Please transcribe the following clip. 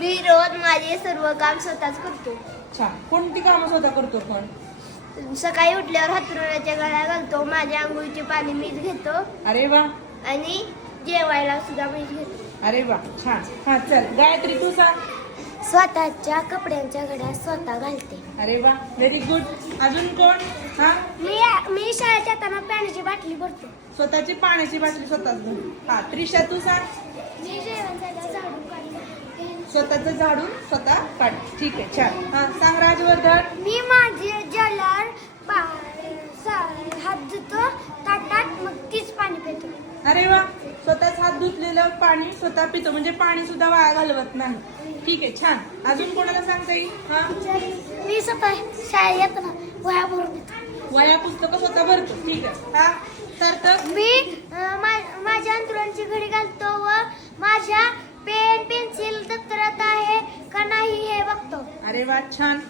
मी रोज माझे सर्व काम स्वतःच करतो. छान. कोणती कामं स्वतः करतो पण? सकाळी उठल्यावर हातरुणाच्या घड्या घालतो, माझ्या आंघोळीचे पाणी मीच घेतो अरे वा, आणि जेवायला सुद्धा मीच घेतो. अरे वा, छान. हा चल गायत्री तू सांग. स्वतःच्या कपड्यांच्या घड्या स्वतः घालते. अरे वा, व्हेरी गुड. अजून कोण? हा, मी शाळेत येताना पाण्याची बाटली भरतो. स्वतःची पाण्याची बाटली स्वतःच घेऊन. हा त्रिशा तू सांग. मी जेवण झाल्यावर झाडून काढते. स्वतःचं झाडून स्वतः काढ. ठीक आहे, छान. हा सांग राजवर्धन. मी माझे जलार हात धुतो ताटात, मग तीच पाणी पितो. अरे वा, स्वतःच हात धुतलेलं पाणी स्वतः पितो, म्हणजे पाणी सुद्धा वाया घालवत नाही. ठीक आहे, छान. अजून कोणाला सांगता येईल? हा, मी स्वतः शाळेत येताना वह्या भरून येतो. वह्या पुस्तकं स्वतः भरतो. ठीक आहे. हा सार्थक. मी माझ्या अंतरांची घडी घालतो व माझ्या पेन पेन्सिल दप्तरात आहे का नाही हे बघतो. अरे वा, छान.